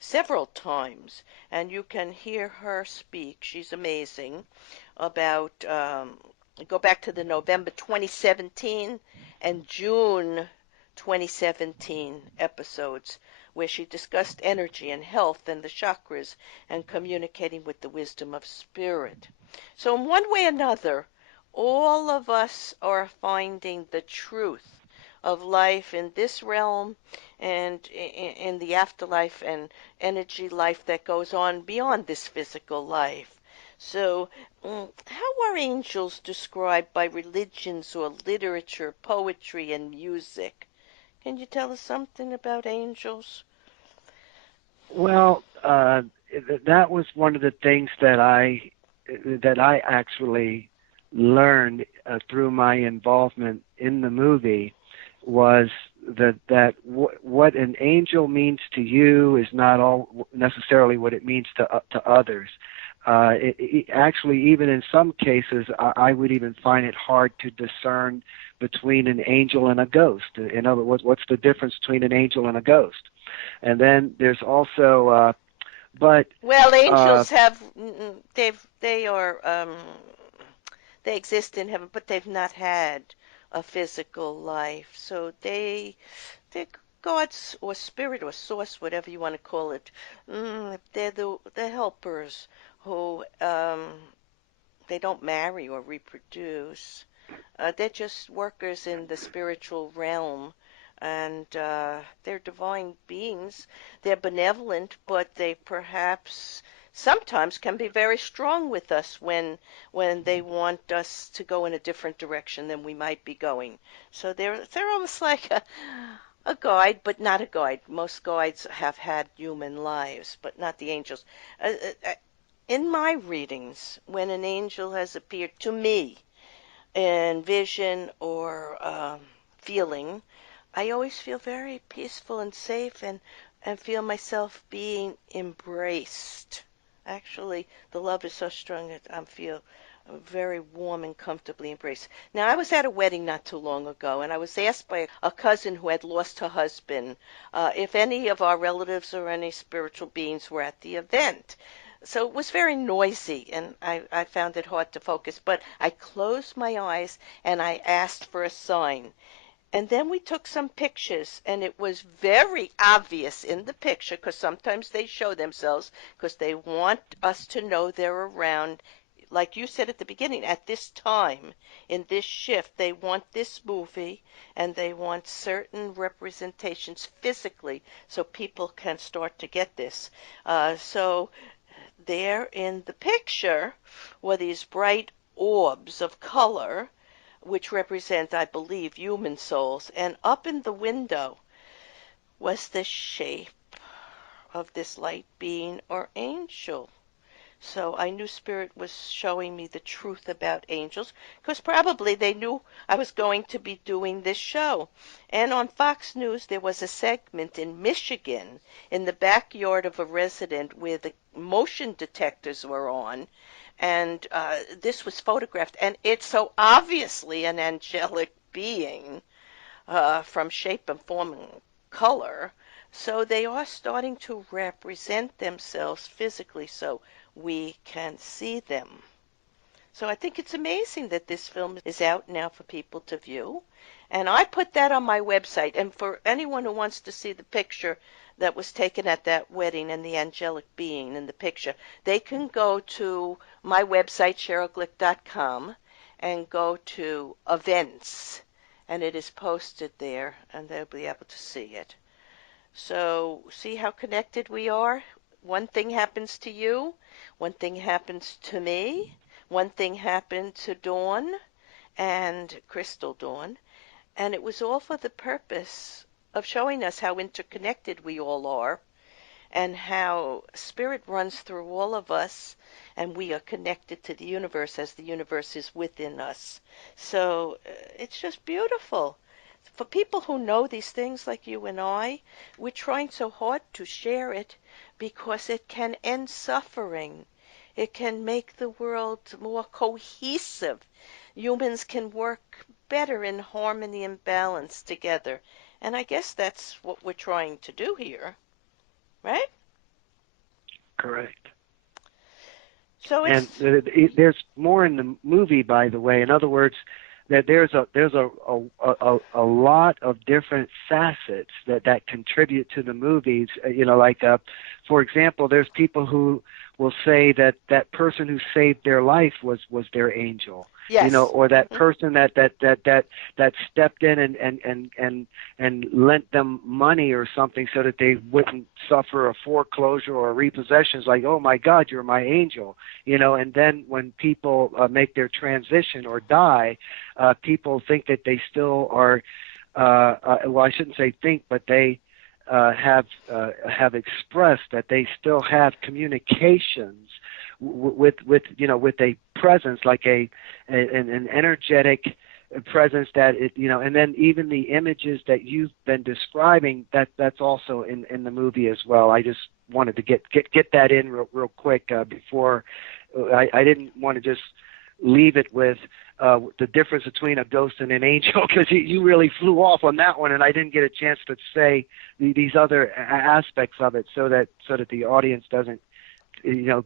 several times, and you can hear her speak. She's amazing about go back to the November 2017 and June 2017 episodes where she discussed energy and health and the chakras and communicating with the wisdom of spirit. So in one way or another, all of us are finding the truth of life in this realm and in the afterlife and energy life that goes on beyond this physical life. So, how are angels described by religions or literature, poetry, and music? Can you tell us something about angels? Well, that was one of the things that I actually learned through my involvement in the movie was what an angel means to you is not all necessarily what it means to others. Actually, even in some cases, I would even find it hard to discern between an angel and a ghost. In other words, what's the difference between an angel and a ghost? And then there's also, but Well, uh, angels have they are they exist in heaven, but they've not had a physical life, so they're gods or spirit or source, whatever you want to call it. They're the helpers who they don't marry or reproduce. They're just workers in the spiritual realm, and they're divine beings. They're benevolent, but they perhaps sometimes can be very strong with us when they want us to go in a different direction than we might be going. So they're almost like a guide, but not a guide. Most guides have had human lives, but not the angels. Uh, uh, uh, in my readings, when an angel has appeared to me in vision or feeling, I always feel very peaceful and safe and feel myself being embraced. Actually, the love is so strong that I feel very warm and comfortably embraced. Now, I was at a wedding not too long ago, and I was asked by a cousin who had lost her husband if any of our relatives or any spiritual beings were at the event. So it was very noisy, and I found it hard to focus. But I closed my eyes and I asked for a sign. And then we took some pictures, and it was very obvious in the picture because sometimes they show themselves because they want us to know they're around. Like you said at the beginning, at this time, in this shift, they want this movie and they want certain representations physically so people can start to get this. So there in the picture were these bright orbs of color, which represent, I believe, human souls. And up in the window was the shape of this light being or angel. So I knew Spirit was showing me the truth about angels because probably they knew I was going to be doing this show. And on Fox News, there was a segment in Michigan in the backyard of a resident where the motion detectors were on. And this was photographed, and it's so obviously an angelic being from shape and form and color. So they are starting to represent themselves physically so we can see them. So I think it's amazing that this film is out now for people to view. And I put that on my website. And for anyone who wants to see the picture that was taken at that wedding and the angelic being in the picture, they can go to my website, SherylGlick.com, and go to events. And it is posted there, and they'll be able to see it. So, see how connected we are? One thing happens to you, one thing happens to me, one thing happened to Dawn and Crystal Dawn, and it was all for the purpose of showing us how interconnected we all are and how spirit runs through all of us and we are connected to the universe as the universe is within us. So it's just beautiful. For people who know these things like you and I, we're trying so hard to share it because it can end suffering. It can make the world more cohesive. Humans can work better in harmony and balance together. And I guess that's what we're trying to do here, right? Correct. So And it's there's more in the movie, by the way. In other words, that there's a lot of different facets that contribute to the movies. Like for example, there's people who will say that that person who saved their life was their angel. yes. Or that Hmm. person that stepped in and lent them money or something so that they wouldn't suffer a foreclosure or a repossession. It's like, oh my God, you're my angel. And then when people make their transition or die, people think that they still are. Well, I shouldn't say think, but they have expressed that they still have communications with a presence, like an energetic presence that and then even the images that you've been describing, that's also in the movie as well. I just wanted to get that in real quick before I didn't want to just leave it with the difference between a ghost and an angel, because you really flew off on that one, and I didn't get a chance to say these other aspects of it, so that the audience doesn't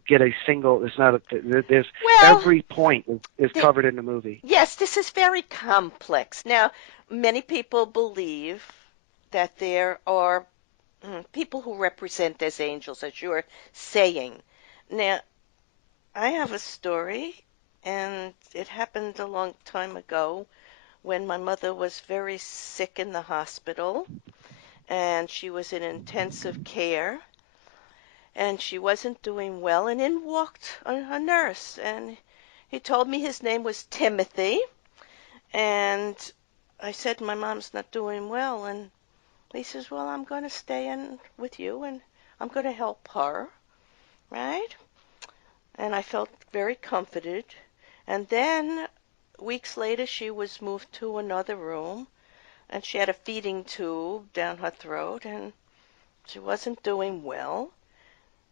get a single. It's not there's Well, every point is the, covered in the movie. yes, this is very complex. Now, many people believe that there are people who represent as angels, as you're saying. Now, I have a story, and it happened a long time ago when my mother was very sick in the hospital, and she was in intensive care, and she wasn't doing well. And in walked a nurse, and he told me his name was Timothy. And I said, my mom's not doing well. And he says, well, I'm going to stay in with you, and I'm going to help her, right? And I felt very comforted. And then weeks later, she was moved to another room, and she had a feeding tube down her throat, and she wasn't doing well.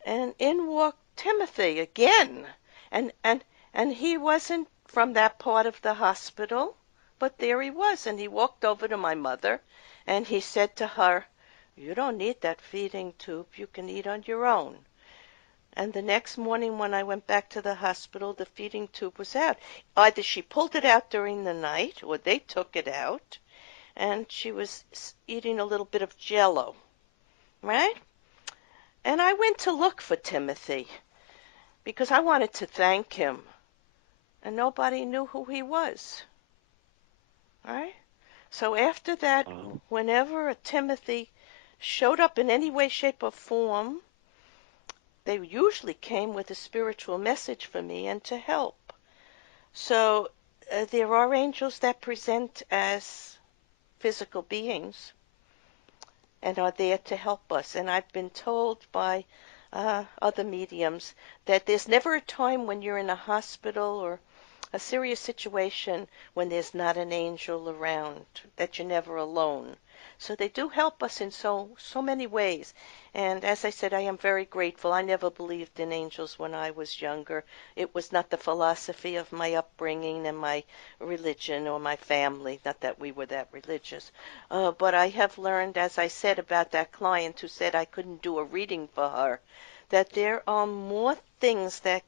And in walked Timothy again. And and and he wasn't from that part of the hospital, but there he was, and he walked over to my mother, and he said to her, "You don't need that feeding tube. You can eat on your own." And the next morning when I went back to the hospital, the feeding tube was out. Either she pulled it out during the night, or they took it out, and she was eating a little bit of jello, right? And I went to look for Timothy because I wanted to thank him, and nobody knew who he was, right? So after that, Oh. whenever a Timothy showed up in any way, shape, or form, they usually came with a spiritual message for me and to help. So there are angels that present as physical beings and are there to help us. And I've been told by other mediums that there's never a time when you're in a hospital or a serious situation when there's not an angel around, that you're never alone. So they do help us in so many ways. And as I said, I am very grateful. I never believed in angels when I was younger. It was not the philosophy of my upbringing and my religion or my family, not that we were that religious. But I have learned, as I said about that client who said I couldn't do a reading for her, that there are more things that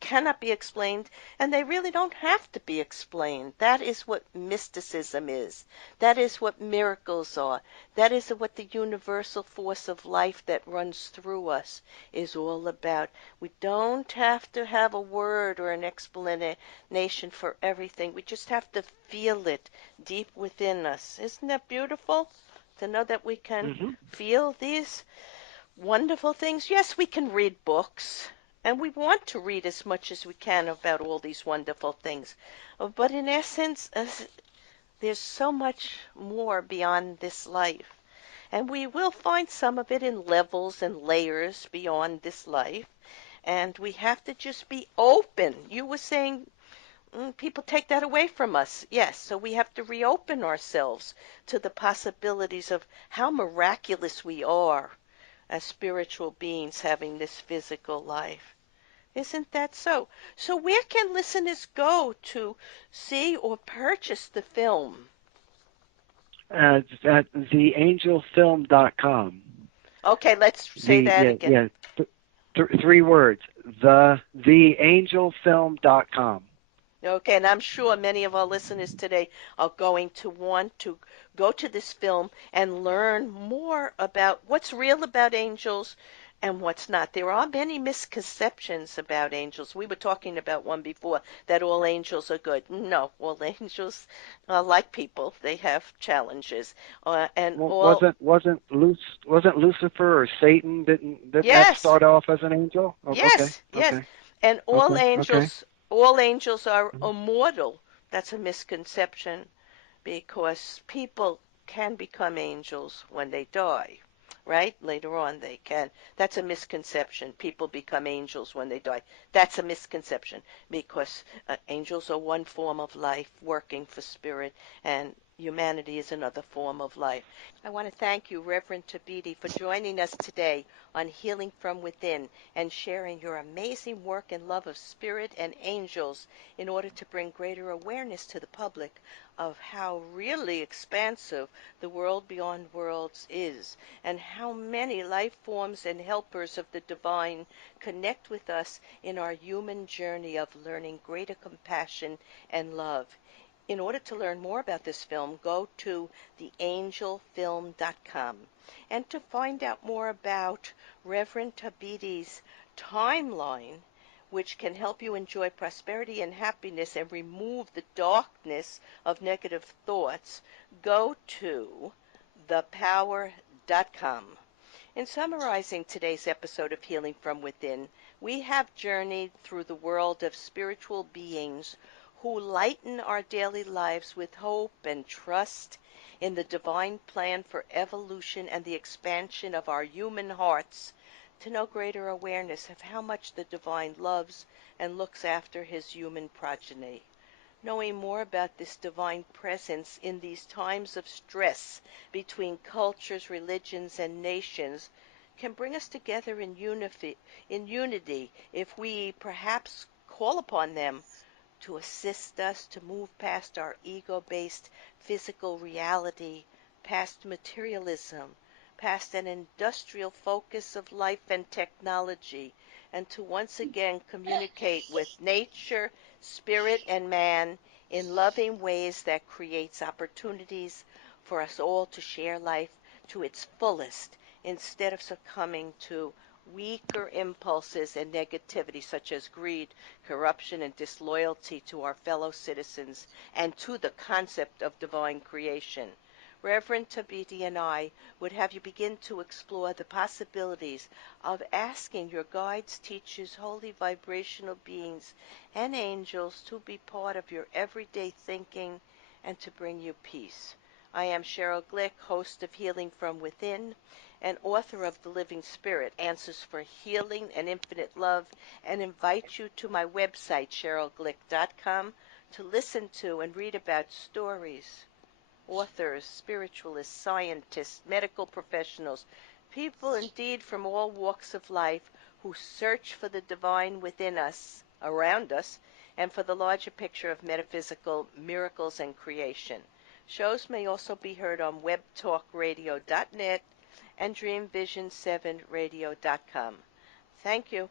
cannot be explained, and they really don't have to be explained. That is what mysticism is. That is what miracles are. That is what the universal force of life that runs through us is all about. We don't have to have a word or an explanation for everything. We just have to feel it deep within us. Isn't that beautiful? To know that we can Hmm. feel these wonderful things. Yes, we can read books, and we want to read as much as we can about all these wonderful things. But in essence, there's so much more beyond this life. And we will find some of it in levels and layers beyond this life. And we have to just be open. You were saying people take that away from us. Yes, so we have to reopen ourselves to the possibilities of how miraculous we are as spiritual beings having this physical life. Isn't that so? So where can listeners go to see or purchase the film? At theangelfilm.com. Okay, let's say The that yeah again. yeah Three words. Theangelfilm.com. Okay, and I'm sure many of our listeners today are going to want to go to this film and learn more about what's real about angels and what's not. There are many misconceptions about angels. We were talking about one before, that all angels are good. No, all angels are like people. They have challenges. And Well, all, wasn't Lucifer or Satan, didn't that yes, start off as an angel? Oh, okay, yes, yes. okay, And okay, okay. all angels are immortal. That's a misconception because people can become angels when they die, right? Later on they can. That's a misconception. People become angels when they die. That's a misconception because angels are one form of life working for spirit, and humanity is another form of life. I want to thank you, Reverend Thabiti, for joining us today on Healing from Within and sharing your amazing work and love of spirit and angels in order to bring greater awareness to the public of how really expansive the world beyond worlds is, and how many life forms and helpers of the divine connect with us in our human journey of learning greater compassion and love. In order to learn more about this film, go to theangelfilm.com. And to find out more about Reverend Thabiti's timeline, which can help you enjoy prosperity and happiness and remove the darkness of negative thoughts, go to thepower.com. In summarizing today's episode of Healing from Within, we have journeyed through the world of spiritual beings who lighten our daily lives with hope and trust in the divine plan for evolution and the expansion of our human hearts to know greater awareness of how much the divine loves and looks after his human progeny. Knowing more about this divine presence in these times of stress between cultures, religions, and nations can bring us together in unity if we perhaps call upon them to assist us to move past our ego-based physical reality, past materialism, past an industrial focus of life and technology, and to once again communicate with nature, spirit, and man in loving ways that creates opportunities for us all to share life to its fullest instead of succumbing to weaker impulses and negativity such as greed, corruption, and disloyalty to our fellow citizens and to the concept of divine creation. Reverend Thabiti and I would have you begin to explore the possibilities of asking your guides, teachers, holy vibrational beings, and angels to be part of your everyday thinking and to bring you peace. I am Sheryl Glick, host of Healing from Within and author of The Living Spirit, Answers for Healing and Infinite Love, and invite you to my website, SherylGlick.com, to listen to and read about stories, authors, spiritualists, scientists, medical professionals, people indeed from all walks of life who search for the divine within us, around us, and for the larger picture of metaphysical miracles and creation. Shows may also be heard on webtalkradio.net and dreamvision7radio.com. Thank you.